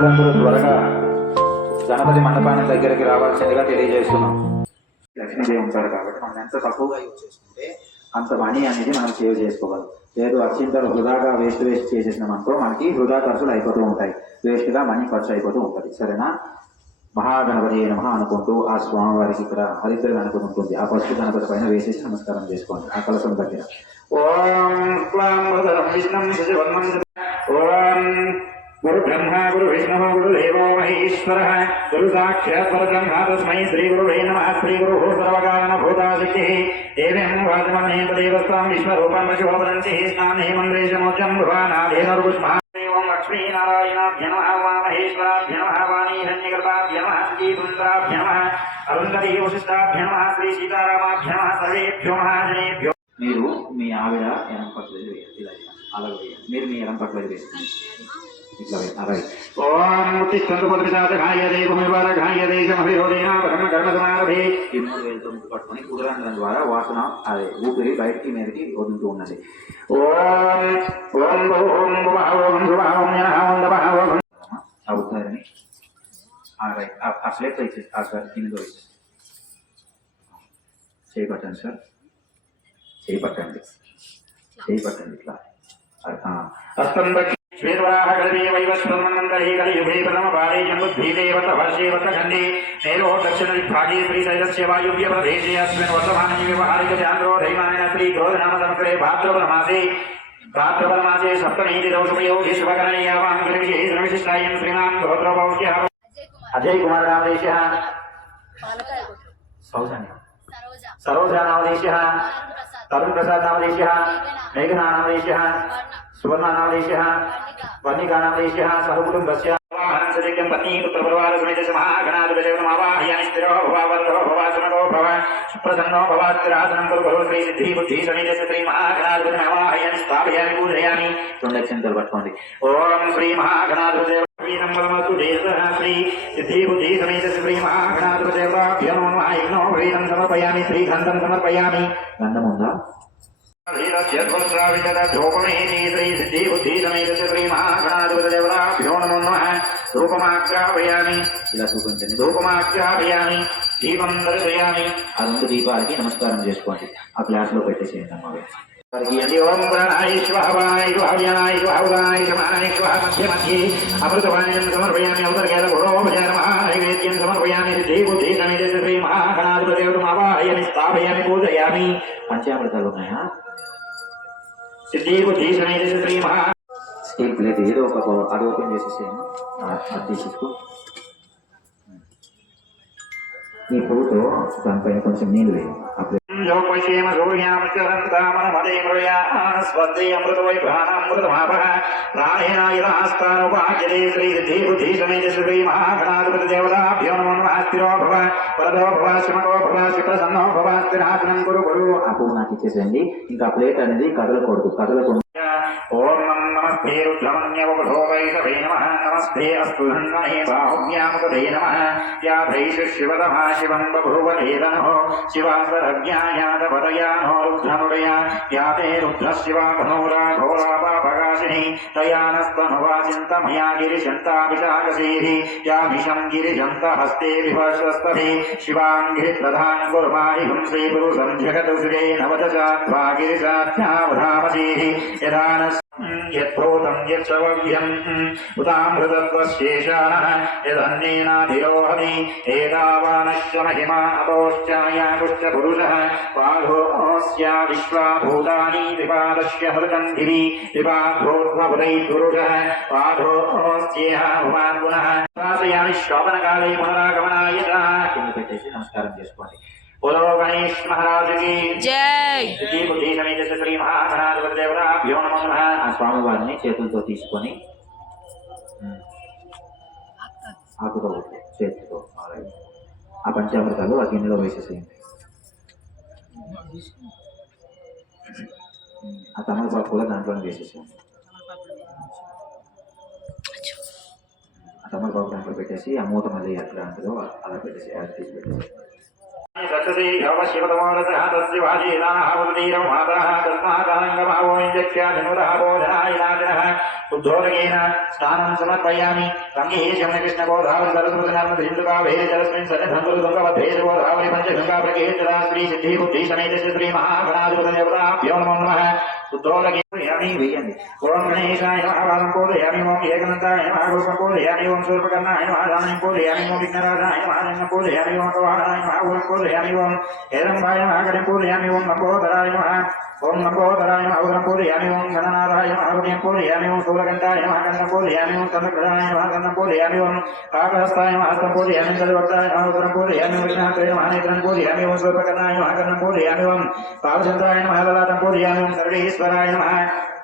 భక్తులందరూ త్వరగా గణపతి మండపానికి దగ్గరికి రావాల్సిందిగా తెలియజేస్తున్నాం. లక్ష్మీదేవి ఉంటారు కాబట్టి మనం ఎంత తక్కువగా యూజ్ చేసుకుంటే అంత మనీ అనేది మనం సేవ్ చేసుకోగలం. లేదు అత్యంతలు వృధాగా వేస్ట్ చేసేసినామనుకో మనకి వృధా ఖర్చులు అయిపోతూ ఉంటాయి, వేస్ట్గా మనీ ఖర్చు అయిపోతూ ఉంటుంది. సరేనా? మహాగణపతి నమః అనుకుంటూ ఆ స్వామివారికి ఇక్కడ హరిద్ర గణపతి ఉంటుంది, ఆ పసుపు గణపతి పైన వేసేసి నమస్కారం చేసుకోండి ఆ కలసం దగ్గర. ఓం ఓం గురు బ్రహ్మ గురు విష్ణు గురు దేవో మహేశ్వర గురు సాక్షాత్ పరబ్రహ్మ తస్మై శ్రీ గురువే నమః. శ్రీ గురు సర్వకారణ భూతాశక్తి దేవం వాచమనేత దేవస్థాం విశ్వరూపం శివపరంతి స్నానే మంద్రేశమోజం భువానాదేనర్పుష్పా. ఓం లక్ష్మీనారాయణాభ్య నమః వామహేశ్వరాభ్య నమః వాణీహిరణ్యగర్భాభ్య నమః శ్రీపుంద్రాభ్య నమః అరుంధతీ వశిష్టాభ్య నమః శ్రీ సీతారామాభ్య నమః సర్వేభ్యో మహాజనేభ్యో. మీరు మీ ఆవిడ ఎడం పక్కన వేయాలి, ఇలా అలాగే వేయాలి. మీరు మీ ఎడం పక్కన వేసుకోండి, ఇట్లా అలాగే. ఓం ఈ 3 వేలతో ముక్కు పట్టుకొని కుడిరంధ్రం ద్వారా వాసన అదే ఊపిరి బయటికి మీదకి వదులుతూ ఉన్నది. అవుతారని ఆ స్లేట్ ఇచ్చేసి ఆ సార్ కింద ఇచ్చేసి చేయబట్టండి సార్, చేయబట్టండి చేయబట్టండి ఇట్లా. శ్వేతవరాహగణే వైవస్వన్మందరే కలియుగే ప్రథమ బాలే జంబుద్భీదేవత వర్షేవత ఖండే నేరో దక్షిణ విభాగే శ్రీశైలస్య వాయువ్య ప్రదేశే అస్మిన్ వర్తమానే వ్యవహారిక చాంద్రో దైవాయన శ్రీ క్రోధనామ సంవత్సరే భాద్రపదమాసే సప్తమీ దౌషమయోగి శుభకరణీయావాం విశిష్టాయం శ్రీనాం గోత్రపౌష్య అజయ్ కుమార్ నామదేశ సరోజా నామదేశ తరుణ్ ప్రసాద్ నామదేశ మేఘనా నామదేశ సువర్ణ నామదేశ వర్ణికా నామదేశ సహకుటుంబస్య సజకం పత్ని పుత్రపరివార సమేత మహాగణాధిపతిమావాహయామి స్థిరో భవ వర్ధో భవ సుమతో భవ సుప్రసన్నో భవ స్థిరాసనం కురు శ్రీ సిద్ధి బుద్ధి సమేత శ్రీ మహాగణాధిపతిమావాహయామి స్థాపయామి పూజయామి. రెండక్షంతలు పట్టుకోండి. ఓం శ్రీ మహాగణాధిపతి శ్రీ సిద్ధి బుద్ధి సమేత శ్రీ మహాగణాధిపతిభ్యో నమః. యజ్ఞో వేదం సమర్పయామి, శ్రీ గ్రంథం సమర్పయామి. గంధం ఉందా? శ్రీ సిద్ధి బుద్ధి సమేత శ్రీ మహాగణాధిపతిభ్యో నమో నమః. ధూపమాగ్రాపయామి, ఇలా చూపించండి. ధూపమాగ్రాపయామి, దీపం దర్శయామి. ఆ 2 దీపాలకి నమస్కారం చేసుకోండి, ఆ గ్లాస్ లో పెట్టేసేయండి అమ్మ. ఓం ప్రాణాయ స్వాహాయ స్వాహాయ స్వాహాయ సమానాయ స్వాహ మధ్య మధ్య అమృతపానీయం సమర్పయామి. అవతర్గేల పురోభయ నమః. నైవేద్యం సమర్పయామి. సిద్ధి బుద్ధి సమేత శ్రీ మహాగణాధిపతిమావాహయామి స్థాపయామి పూజయామి. పంచామృతాలు ఉన్నాయా? సిద్ధి బుద్ధి సమేత శ్రీ మహా స్టీల్ ప్లేట్ ఏదో ఒక అది ఓపెన్ చేసేసేయండి, అది తీసేసుకో. ఈ పువ్వుతో దానిపైన కొంచెం నీళ్ళు వేయండి. ఆ పువ్వు నాకు ఇచ్చేసేయండి. ఇంకా ప్లేట్ అనేది కదలకూడదు. ఓం నమస్తే రుద్రమన్యవధో వైషవే నమః. నమస్తే అస్తు ధన్వనే బాహువ్యాముఖదే నమః. యా భైష శివతమా శివం బభూవలేదనో శివాసరజ్ఞాయాదపదయానో రుద్రముడయా. యా తే రుద్రశివాఘనోరాఘోరాపాపకాశిని తయానస్తనువాచింతమయా గిరిశంతాభిషాకశీః. యామిషం గిరిశంత హస్తే విభస్వస్తభి శివాంగిరి ప్రధాన్ కుర్మాయిహం శ్రీపురుషం జగతుశ్రే నవదశాధ్వా గిరిశాఖ్యావధామసీః. యదానస్ యద్భూతం యచ్చవ్యం ఉతామృతత్వశేషానః యదన్యేనాధిరోహమి. ఏతావానశ్చ మహిమా అపోశ్చాయాగుశ్చ పురుషః పాదోస్య విశ్వాభూతాని త్రిపాదస్య హృతం దివి త్రిపాదోర్ధ్వపురై పురుషః పాదోస్యేహ భువాన్ పునః. శాసయామి శ్రావణకాలే పునరాగమనాయ. కింద పెట్టేసి నమస్కారం చేసుకోండి. बोलो गणेश महाराज की जय. సిద్ధి బుద్ధి సమేత శ్రీ మహాగణాధిపతిభ్యో నమో నమః. ఆ స్వామివారిని చేతులతో తీసుకొని ఆకుతో చేతితో ఆ పంచామృతాలు ఆ గిన్నెలో వేసేసేయండి. ఆ తమలపాకు కూడా దాంట్లోనే వేసేసేయండి. ఆ తమలపాకు దాంట్లో పెట్టేసి ఆ మూత మళ్ళీ అట్లా అందులో అలా పెట్టేసి తీసి పెట్టేసి सक्षसी भवशिवतमोरसः तस्य वाजीनाः मातः तस्मादाङ्गभावो इंजक्ष्याधिनुरः बोधनायनादिनः उद्धोदकेन स्नानं समर्पयामि गङ्गे शमनकृष्णगोदावरि सरस्वतीनर्मदसिन्धुकावेरि जलस्मिन् सन्निधन्तुर्गङ्गवद्धेशगोदावरि पञ्चगङ्गाप्रकेतरा श्री सिद्धि बुद्धि समेतस्य श्री महागणाधिपतिदेवताभ्यो नमो नमः उद्धोदकेयामि वेयन्ति ओम गणेशाय नमः वालं पूजयामि ओम एकदन्ताय नमः रूपं पूजयामि ओम सूर्पकर्णाय नमः दानं पूजयामि ओम विघ्नराजाय नमः रङ्गं पूजयामि ओम कवाहनाय नमः ऊलं पूजयामि ओम हेरम्बाय नमः गणं पूजयामि ओम लम्बोदराय नमः ओम लम्बोदराय नमः उग्रं पूजयामि ओम गणनाथाय नमः हृदयं पूजयामि ओम शूलकण्ठाय नमः कण्ठं पूजयामि ओम कन्दकराय नमः कन्दं पूजयामि ओम काकहस्ताय नमः हस्तं पूजयामि गजवक्ताय नमः उदरं पूजयामि ओम विघ्नहस्ताय नमः नेत्रं पूजयामि ओम सूर्पकर्णाय नमः कर्णं पूजयामि ओम पावचन्द्राय नमः ललाटं पूजयामि ओम सर्वेश्वराय नमः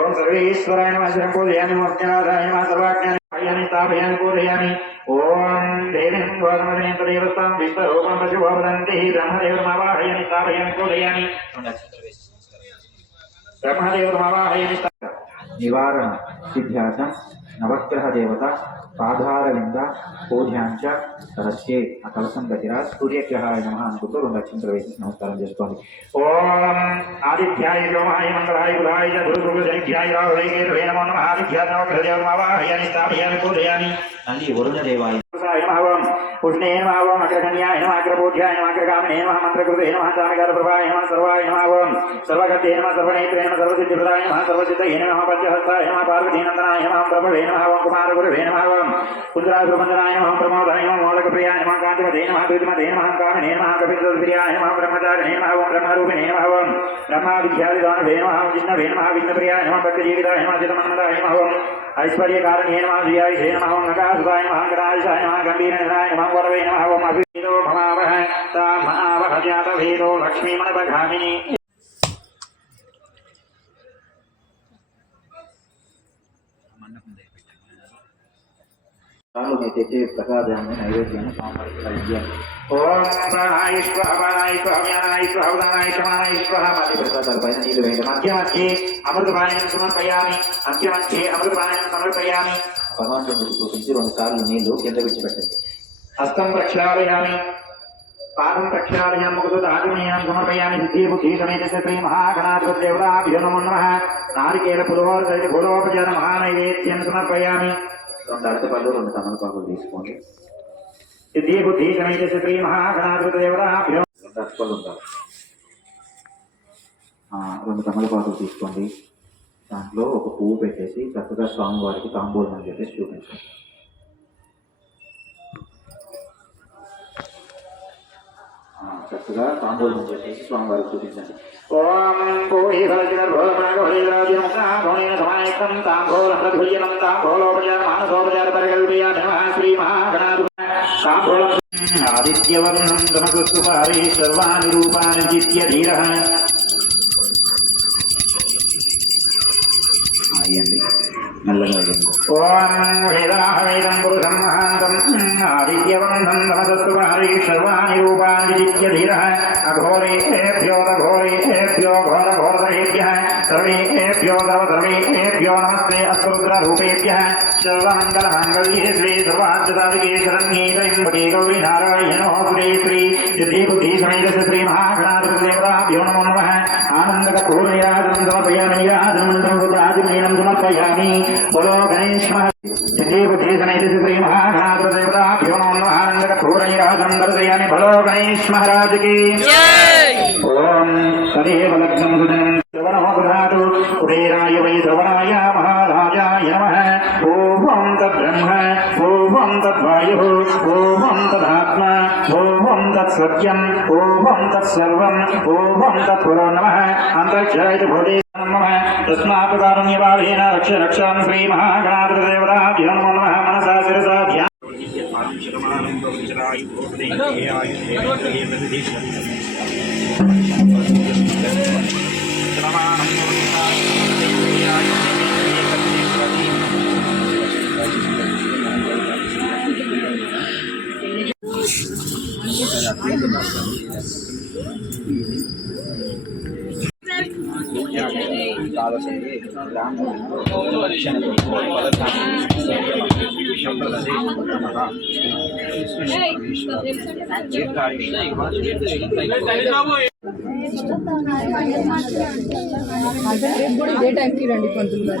ओम सर्वेश्वराय नमः शिरं पूजयामि ओम ज्ञानाय नमः सर्वाज्ञानि स्थापयामि पूजयामि ओम देवीं भगवतीं तदेवतां विश्वरूपं पशुभवन्ति ब्रह्मदेवमावाहयामि स्थापयामि पूजयामि ब्रह्मदेवमावाहयामि निवारण सिद्ध्यार्थं नवग्रह देवता पाधारविंद पूज्यांच रहस्ये कलशं गतिरा सूर्यग्रहाय नमः అనుకుంటూ రెండు అక్షంతలు వేసి నమస్కారం చేసుకోండి ఓం ఆదిత్యాయ వ్యోమాయ మంగళాయ బుధాయ ధృతుగజనిధ్యాయ రాహులైకే నమో నమః ఆదిత్యాయ నవగ్రహ దేవమావాహయామి స్థాపయామి పూజయామి నంది వరుణ దేవాయ नमः उष्णे नमः अग्रगण्याय नमः अग्रबोध्याय नमः अग्रगामिने नमः मंत्रकृते नमः दानकारप्रभाय नमः सर्वाय नमः सर्वगते नमः सर्वनेत्रे नमः सर्वसिद्धिप्रदाय नमः सर्वसिद्धये नमः पंचहस्ताय नमः पार्वतीनन्दनाय नमः प्रभवे नमः कुमारगुरवे नमः कुन्द्रासुरवन्दनाय नमः प्रमोदाय नमः मोदकप्रियाय नमः कान्तिमते नमः द्वितीमते नमः कामिने नमः कपितप्रियाय नमः ब्रह्मचारिणे नमः ब्रह्मरूपिणे नमः ब्रह्माविद्यादिदानवे नमः जिन्नवे नमः विघ्नप्रियाय नमः भक्तजीविताय नमः चितमन्मदाय नमः ऐश्वर्यकारिणे नमः श्रियाय नमः नकासुताय नमः गणाधिशाय नमः गंभीरनाय नमः वरवे नमः ओम अभितो भवावह तामहावह जातवेदो लक्ष्मीमनपगामिनी प्रसादाన్ని నైవేద్యాన్ని స్వామివారికి నైవేద్యాన్ని ఓం ప్రాణాయ స్వాహ ప్రాణాయ స్వాహ జ్ఞానాయ స్వాహ ఉదానాయ శమానాయ స్వాహ మధ్య ప్రసాదాలపైన నీళ్ళు వేయండి మధ్య అమృతపానీయం సమర్పయామి మధ్య అమృతపానీయం సమర్పయామి భగవంతుడిని చూపించి 2 సార్లు నీళ్లు కింద విడిచిపెట్టండి హస్తం ప్రక్షాళయామి పాదం ప్రక్షాళయామి ముఖదాజమేయం సమర్పయామి సిద్ధి బుద్ధి సమేత శ్రీ మహాగణాధిపతిదేవతాభ్యో నమో నమః నారికేల పురోహర సహిత భూలోపచార మహానైవేద్యం సమర్పయామి 2 అరటిపళ్ళు 2 తమలపాకులు తీసుకోండి సిద్ధి బుద్ధి సమేత శ్రీ మహాగణాధిపతిదేవతాభ్యో 2 అరటిపళ్ళు ఉండాలి 2 తమలపాకులు తీసుకోండి దాంట్లో ఒక పువ్వు పెట్టేసి చక్కగా స్వామివారికి తాంబూలం అని చెప్పేసి చూపించండి చక్కగా తాంబూలం అని చెప్పేసి స్వామివారికి చూపించండి ఓం భూయి భోజనం తాంబూలం ప్రధుయ్యనం తాంబూలోపచార మానసోపచార పరికల్పయ నమః శ్రీ మహాగణాధిపతి తాంబూలం ఆదిత్యవర్ణం తమసుపారి సర్వాణి రూపాణి జిత్య ధీరః మెల్లగా ఓం వేదాహవేదం పురుషం మహాంతం ఆదిత్యవంతం నమసత్వారి సర్వాణి రూపాణి జిత్య ధీరః అఘోరేభ్యో ఘోరేభ్యో ఘోరఘోరదేభ్యః సర్వేభ్యో సర్వేభ్యో నమస్తే అస్త్రుద్రరూపేభ్యః సర్వమంగళమాంగళ్యే శ్రీ సర్వార్థసాధికే శరణ్యే త్రయంబకే గౌరీ నారాయణి నమోస్తుతే శ్రీ సిద్ధి బుద్ధి సమేత శ్రీ మహాగణాధిపతిదేవతాభ్యో నమో నమః ఆనందకర్పూరనీరాజనం సమర్పయామి నీరాజనం బుద్ధాదిమేనం సమర్పయామి बोलो गणेश सिद्धि बुद्धि समेत श्री महागणाधिपतिदेवताभ्यो नमो नमः आनंदकर्पूरनीराजनं दर्शयामि बोलो गणेश महाराज की जय ओम तदेव लग्नं सुदनं श्रवणो ददातु कुबेराय वै श्रवणाय महाराजाय नमः ओम तद्ब्रह्म ओम तद्वायुः ओम तदात्मा ओम तत्सत्यम् ओम तत्सर्वम् ओम तत्पुरो नमः अन्तरिक्षाय भूते तस्मात् कारुण्यभावेन रक्ष रक्षां श्री महागणाधिपतिदेवताभ्यो नमो नमः मनसा शिरसा ध्यान కావలసింది గ్రామం రేపు కూడా ఇదే టైంకి రండి పంతులు గారు.